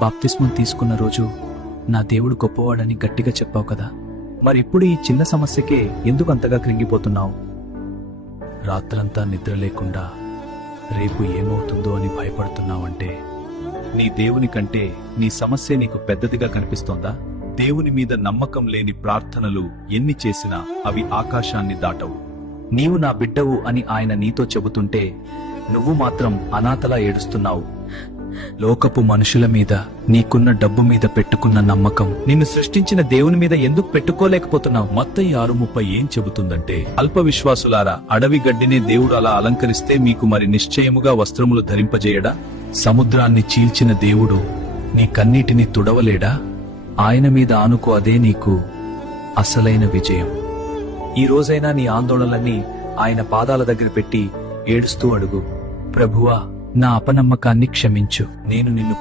బాప్తిస్మం తీసుకున్న రోజు నా దేవుడు గొప్పవాడని గట్టిగా చెప్పావు కదా, మరిప్పుడు ఈ చిన్న సమస్యకే ఎందుకు అంతగా కృంగిపోతున్నావు? రాత్రంతా నిద్ర లేకుండా రేపు ఏమవుతుందో అని భయపడుతున్నావంటే నీ దేవుని కంటే నీ సమస్య నీకు పెద్దదిగా కనిపిస్తోందా? దేవుని మీద నమ్మకం లేని ప్రార్థనలు ఎన్ని చేసినా అవి ఆకాశాన్ని దాటవు. నీవు నా బిడ్డవు అని ఆయన నీతో చెబుతుంటే నువ్వు మాత్రం అనాథలా ఏడుస్తున్నావు. లోకపు మనుషుల మీద, నీకున్న డబ్బు మీద పెట్టుకున్న నమ్మకం నిన్ను సృష్టించిన దేవుని మీద ఎందుకు పెట్టుకోలేకపోతున్నావు? మత్తయి 6:30 ఏం చెబుతుందంటే, అల్ప విశ్వాసులారా, అడవి గడ్డినే దేవుడు అలా అలంకరిస్తే మీకు మరి నిశ్చయముగా వస్త్రములు ధరింపజేయడా? సముద్రాన్ని చీల్చిన దేవుడు నీ కన్నీటిని తుడవలేడా? ఆయన మీద ఆనుకో, అదే నీకు అసలైన విజయం. ఈ రోజైనా నీ ఆందోళనలన్నీ ఆయన పాదాల దగ్గర పెట్టి ఏడుస్తూ అడుగు, ప్రభువా, నా అపనమ్మకాన్ని క్షమించు. నేను నిన్ను